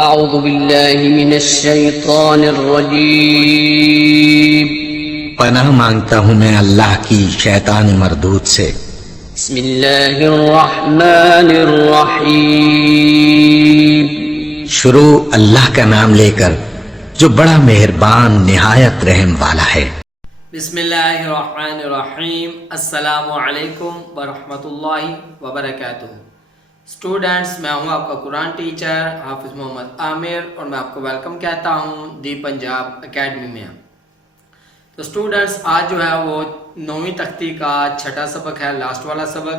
أعوذ بالله من الشيطان الرجيم پناہ مانگتا ہوں میں اللہ کی شیطان مردود سے۔ بسم الله الرحمن الرحيم شروع اللہ کا نام لے کر جو بڑا مہربان نہایت رحم والا ہے۔ بسم اللہ الرحمن الرحیم۔ السلام علیکم ورحمۃ اللہ وبرکاتہ۔ اسٹوڈنٹس، میں ہوں آپ کا قرآن ٹیچر حافظ محمد عامر اور میں آپ کو ویلکم کہتا ہوں دی پنجاب اکیڈمی میں۔ تو اسٹوڈنٹس، آج جو ہے وہ 9ویں تختی کا چھٹا سبق ہے، لاسٹ والا سبق۔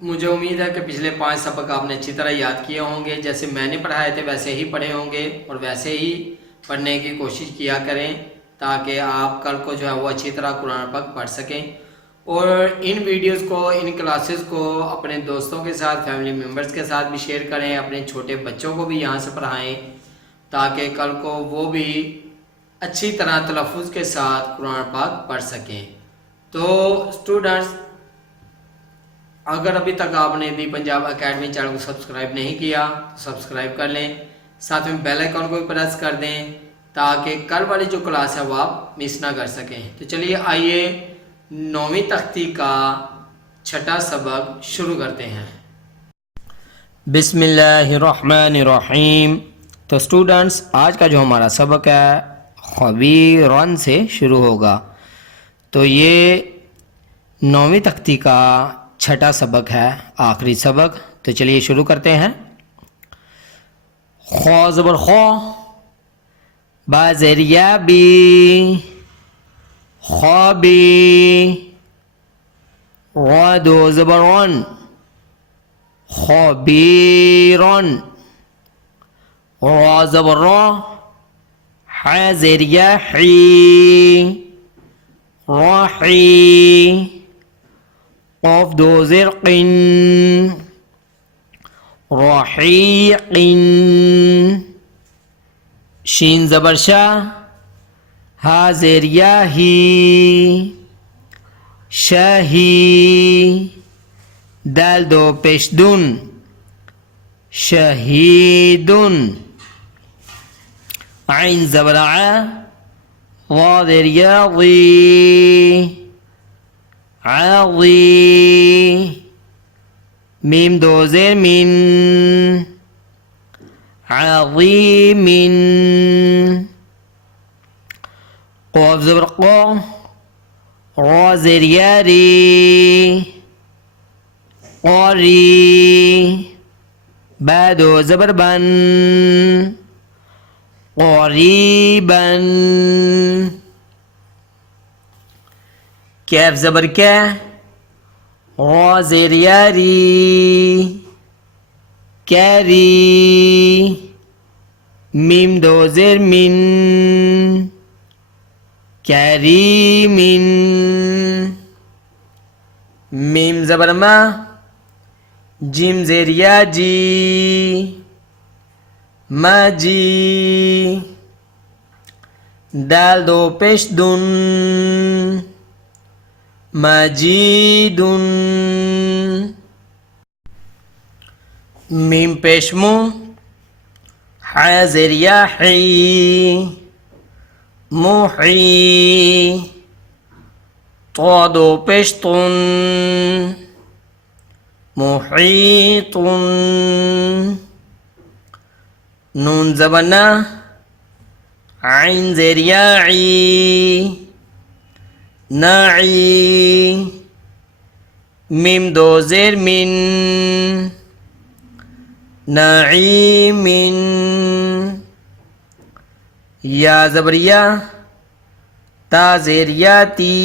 مجھے امید ہے کہ پچھلے 5 سبق آپ نے اچھی طرح یاد کیے ہوں گے، جیسے میں نے پڑھائے تھے ویسے ہی پڑھے ہوں گے اور ویسے ہی پڑھنے کی کوشش کیا کریں تاکہ آپ کل کو جو ہے وہ اچھی طرح قرآن پاک پڑھ سکیں۔ اور ان ویڈیوز کو، ان کلاسز کو اپنے دوستوں کے ساتھ، فیملی ممبرز کے ساتھ بھی شیئر کریں، اپنے چھوٹے بچوں کو بھی یہاں سے پڑھائیں تاکہ کل کو وہ بھی اچھی طرح تلفظ کے ساتھ قرآن پاک پڑھ سکیں۔ تو اسٹوڈنٹس، اگر ابھی تک آپ نے دی پنجاب اکیڈمی چینل کو سبسکرائب نہیں کیا تو سبسکرائب کر لیں، ساتھ میں بیل آئیکن کو بھی پریس کر دیں تاکہ کل والی جو کلاس ہے وہ آپ مس نہ کر سکیں۔ تو چلیے آئیے 9ویں تختی کا چھٹا سبق شروع کرتے ہیں۔ بسم اللہ الرحمن الرحیم۔ تو اسٹوڈنٹس، آج کا جو ہمارا سبق ہے خبیرن سے شروع ہوگا۔ تو یہ 9ویں تختی کا چھٹا سبق ہے، آخری سبق۔ تو چلیے شروع کرتے ہیں۔ خو زبر خو، با زیر یا بی، خوابی، را دو زبر رن، خبیرن، را زبر را، ح زیر یا حی، راحی، قاف دو زیر قن، راحیقن، شین زبر شا، ہا زیر یا ہی، شاہی، دال دو پیش دن، شہیدن، عین زبر ع، وا زیر یا ضی، عاضی، میم دو زیر من، عظیمن، قاف زبر قا، را زیر یا ری، قاری، با دو زبر بن، قریبن، کیف زبر کے، را زیر یا ری، کیری، میم دو زیر من، کریمن، میم زبر ما، جیم زیر یا جی، ماجی، دال دو پیش دن، ماجیدن، میم پیش مو، ح زیر یا حی، محی، طا دو پیش طن، محیطن، نون زبنا، عین زیر یا عی، ناعی، میم دو زیر من، نعیمن، یا زبر یا، تا زیر یاتی،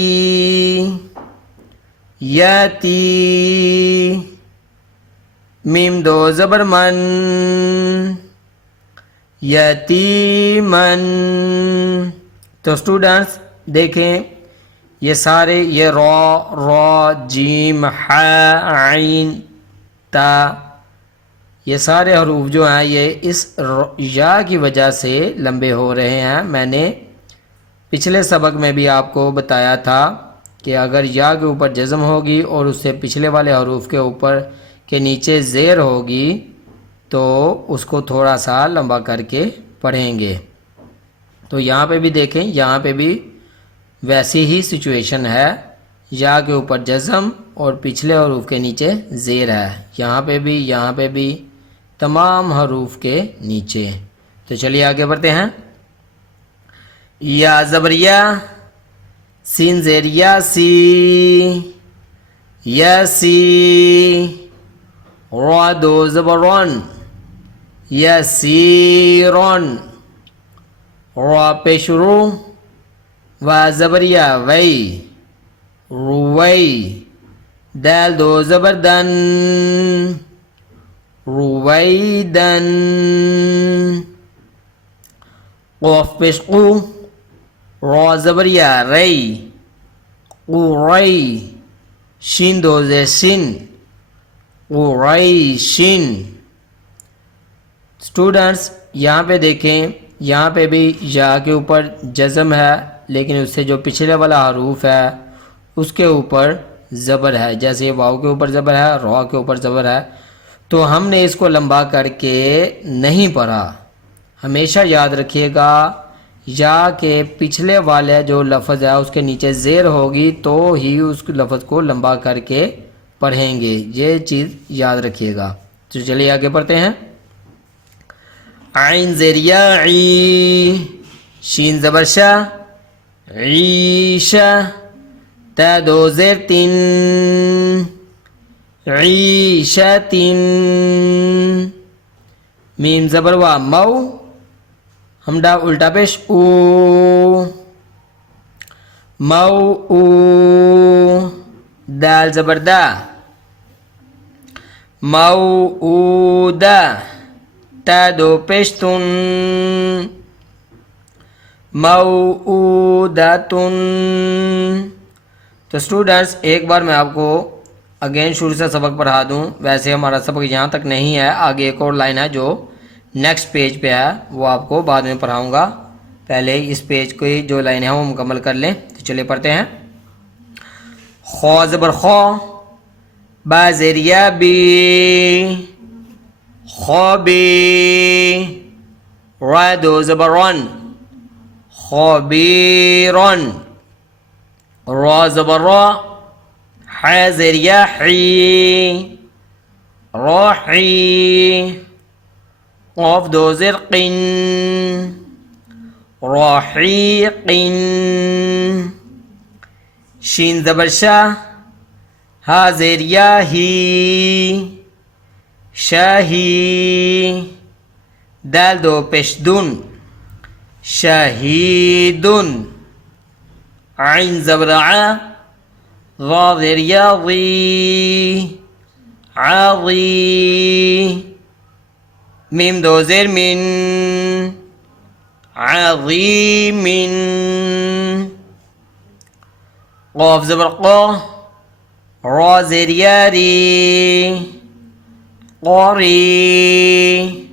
یاتی، میم دو زبر من، یتیمن۔ تو اسٹوڈنٹس دیکھیں، یہ سارے، یہ را، جیم، ح، عین، تا، یہ سارے حروف جو ہیں یہ اس یا کی وجہ سے لمبے ہو رہے ہیں۔ میں نے پچھلے سبق میں بھی آپ کو بتایا تھا کہ اگر یا کے اوپر جزم ہوگی اور اس سے پچھلے والے حروف کے اوپر کے نیچے زیر ہوگی تو اس کو تھوڑا سا لمبا کر کے پڑھیں گے. تو یہاں پہ بھی دیکھیں، یہاں پہ بھی ویسی ہی سچویشن ہے. یا کے اوپر جزم اور پچھلے حروف کے نیچے زیر ہے. یہاں پہ بھی تمام حروف کے نیچے. تو چلیے آگے بڑھتے ہیں. یا زبر یا، سین زیر یا سی، یا سی. را دو زبر رون، یا سی رون. را پیش رو، و زبر یا وی، روی. دال دو زبر دن، رویدن. قاف پیش قو، را زبر یا ری، قوری. شین دو زیر سن، قریشن. اسٹوڈنٹس یہاں پہ دیکھیں، یہاں پہ بھی یا کے اوپر جزم ہے، لیکن اس سے جو پچھلے والا حروف ہے اس کے اوپر زبر ہے. جیسے واؤ کے اوپر زبر ہے، را کے اوپر زبر ہے. تو ہم نے اس کو لمبا کر کے نہیں پڑھا. ہمیشہ یاد رکھیے گا، یا کے پچھلے والے جو لفظ ہے اس کے نیچے زیر ہوگی تو ہی اس لفظ کو لمبا کر کے پڑھیں گے. یہ چیز یاد رکھیے گا. تو چلیے آگے پڑھتے ہیں. عین زیر یا عی، شین زبر شا، عیشہ. تا دو زیر تین، عیشتن. میم زبر وا مو، ہمڈا الٹا پیش او، مو او. دال زبر دا، مو او دا. تا دو پیش تن، مو او دا تن. تو اسٹوڈنٹس ایک بار میں آپ کو اگین شروع سے سبق پڑھا دوں. ویسے ہمارا سبق یہاں تک نہیں ہے، آگے ایک اور لائن ہے جو نیکسٹ پیج پہ ہے، وہ آپ کو بعد میں پڑھاؤں گا. پہلے اس پیج کی جو لائن ہے وہ مکمل کر لیں. تو چلیے پڑھتے ہیں. خا زبر خا، با زیر یا بی، خوابی. را دو زبر رن، خابیرن. را زبر را، ح زیر یا حی، راحی. قاف دو زیر قن، راحیقن. شین زبر شا، ها زیر یا ہی، شاہی. دال دو پیش دن، شہیدن. عین زبر ع، ضا زیر یا ضی، عضی. میم دو زیر من، عظیمن. قاف زبر قا، را زیر یا ری، قاری.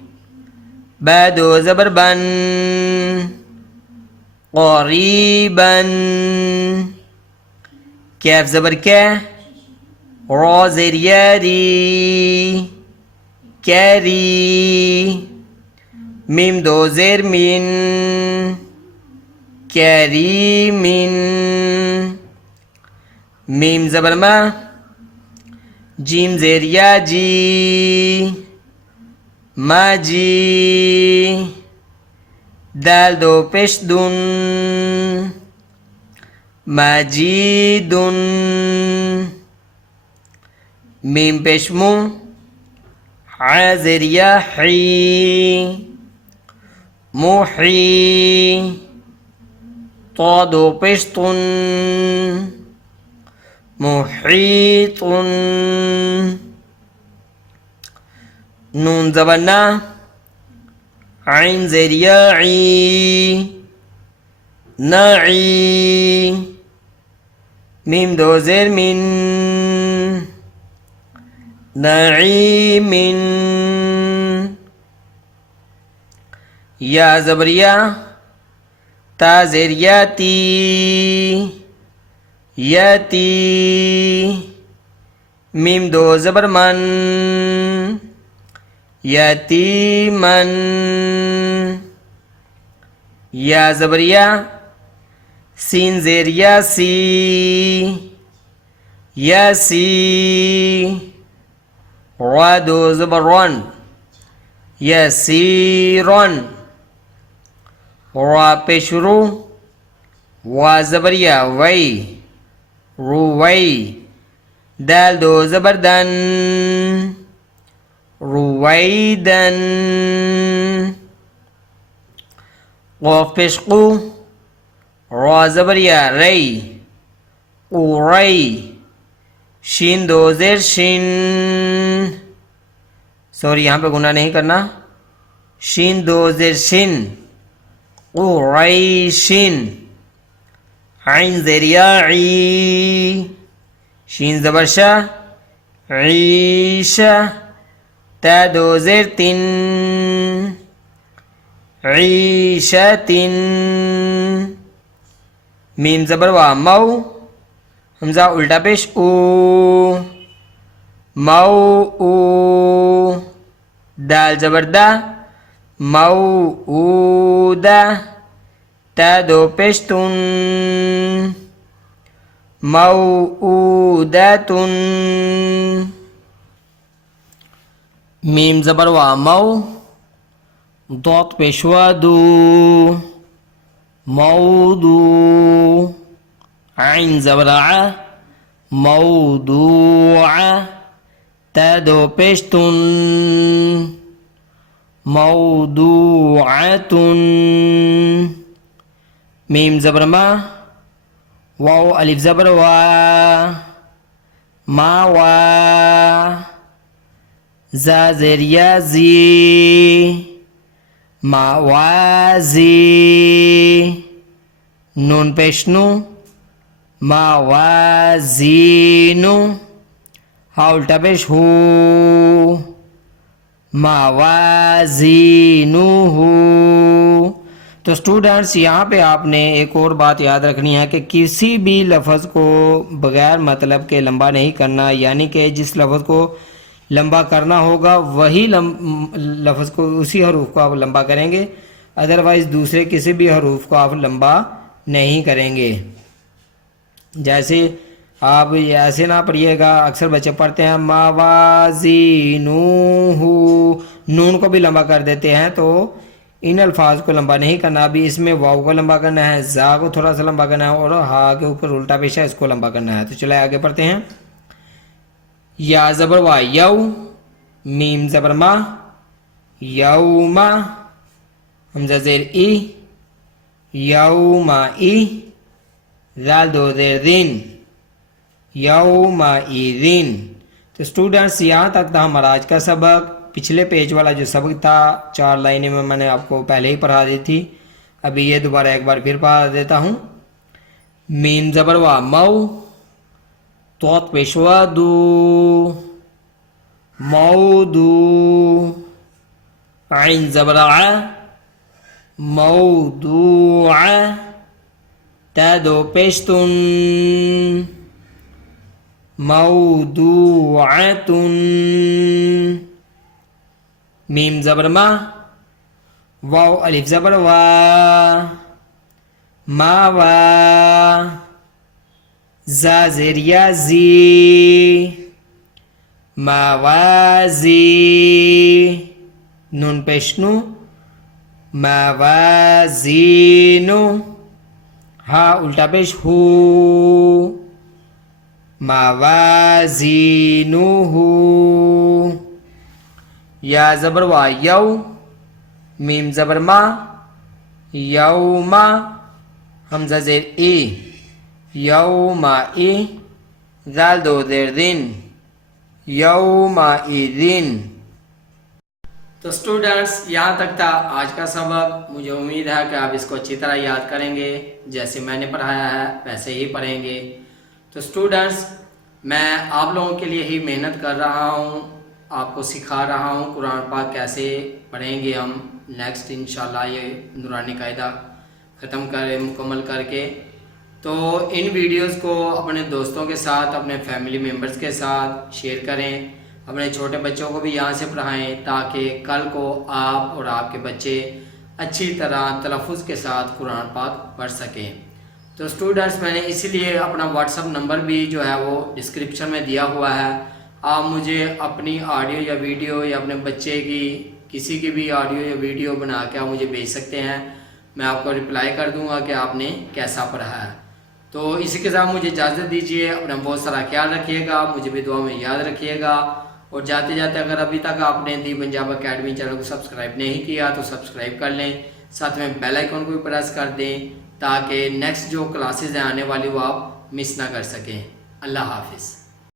با دو زبر بن، قریبن. کیف زبر کے، را زیر یا ری، کری. میم دو زیر من، کریمن. میم زبر ما، جیم زیر یا جی، ماجی. دال دو پیش دن، ماجیدن. میم پیش مو، ح زیر یا حی، محی. طا دو پیش طن، محیطن. نون زبر نا، عین زیر یا عی، نعی. میم دو زیر من، نعیمن. یا زبر یا، تا زیر یاتی، یاتی. میم دو زبر من، یتیمن، یا زبریا، سین زیریا سی، یسی، را دو زبر رن، یسیرن، را پیش رو، وا زبریا وی، روی، دال دو زبر دن، رویدن، قاف پیش قو، را زبریا ری، قوری، شین دو زیر شین، سوری یہاں پہ گناہ نہیں کرنا، شین دو زیر شین، قریشین، عین زیر یا عی، شین زبر شا، عیشہ، تا دو زیر تین، عیشتین، میم زبر وا مو، حمزہ الٹا پیش او، مو او، دال زبر دا، مو او دا، تا دو پیش تن، مو او دا تن، میم زبر وا مو، ضاد پیش وا دو، مودو، عین زبر ع، موضوع، تا دو پیش تن، موضوعۃ، میم زبر ما، واو الف زبر وا، ما وا، زا زیر یا زی، موازی، نون پیش نو، موازینو، ہا الٹا پیش ہو، موازینو ہو۔ تو اسٹوڈنٹس یہاں پہ آپ نے ایک اور بات یاد رکھنی ہے کہ کسی بھی لفظ کو بغیر مطلب کے لمبا نہیں کرنا، یعنی کہ جس لفظ کو لمبا کرنا ہوگا وہی لفظ کو، اسی حروف کو آپ لمبا کریں گے، ادروائز دوسرے کسی بھی حروف کو آپ لمبا نہیں کریں گے۔ جیسے آپ ایسے نہ پڑھیے گا، اکثر بچے پڑھتے ہیں موازینوہ، نون کو بھی لمبا کر دیتے ہیں، تو ان الفاظ کو لمبا نہیں کرنا۔ ابھی اس میں واو کو لمبا کرنا ہے، زا کو تھوڑا سا لمبا کرنا ہے، اور ہا کے اوپر الٹا پیش ہے، اس کو لمبا کرنا ہے۔ تو چلے آگے پڑھتے ہیں۔ یا زبر وا یو، میم زبر ما، یوما، حمزہ زیر ای، یوما ای، ذال دو زیر دین، یومئذین۔ تو اسٹوڈنٹس یہاں تک تھا ہمارا آج کا سبق۔ پچھلے پیج والا جو سبق تھا 4 لائنیں میں نے آپ کو پہلے ہی پڑھا دی تھی، ابھی یہ دوبارہ ایک بار پھر پڑھا دیتا ہوں۔ میم زبر وا مو، طوط پیش وا دو، مودو، عین زبر ع، موضوع، تا دو پیش تن، موضوعۃ، میم زبر ما، واو الف زبر وا، ما وا، زا زیر یا زی، موازی، نون پیش نو، موازینو، ہا الٹا پیش ہو، موازینوہ، یا زبر وا یو، میم زبر ما، یوما، حمزہ زیر ای، یومئی، ذال دو زیر دین، یومئذین۔ تو اسٹوڈنٹس یہاں تک تھا آج کا سبق۔ مجھے امید ہے کہ آپ اس کو اچھی طرح یاد کریں گے، جیسے میں نے پڑھایا ہے ویسے ہی پڑھیں گے۔ تو اسٹوڈنٹس میں آپ لوگوں کے لیے ہی محنت کر رہا ہوں، آپ کو سکھا رہا ہوں قرآن پاک کیسے پڑھیں گے ہم نیکسٹ انشاءاللہ یہ نورانی قاعدہ مکمل کر کے۔ تو ان ویڈیوز کو اپنے دوستوں کے ساتھ، اپنے فیملی ممبرز کے ساتھ شیئر کریں اپنے چھوٹے بچوں کو بھی یہاں سے پڑھائیں تاکہ کل کو آپ اور آپ کے بچے اچھی طرح تلفظ کے ساتھ قرآن پاک پڑھ سکیں۔ تو اسٹوڈنٹس میں نے اسی لیے اپنا واٹس اپ نمبر بھی جو ہے وہ ڈسکرپشن میں دیا ہوا ہے، آپ مجھے اپنی آڈیو یا ویڈیو یا اپنے بچے کی کسی کی بھی آڈیو یا ویڈیو بنا کے آپ مجھے بھیج سکتے ہیں، میں آپ کو رپلائی کر دوں گا کہ آپ نے کیسا پڑھا ہے۔ تو اسی کے ساتھ مجھے اجازت دیجیے، اپنا بہت سارا خیال رکھیے گا، مجھے بھی دعا میں یاد رکھیے گا، اور جاتے جاتے اگر ابھی تک آپ نے دی پنجاب اکیڈمی چینل کو سبسکرائب نہیں کیا تو سبسکرائب کر لیں، ساتھ میں بیل آئیکن کو بھی پریس کر دیں تاکہ نیکسٹ جو کلاسز ہیں آنے والی وہ آپ مس نہ کر سکیں۔ اللہ حافظ۔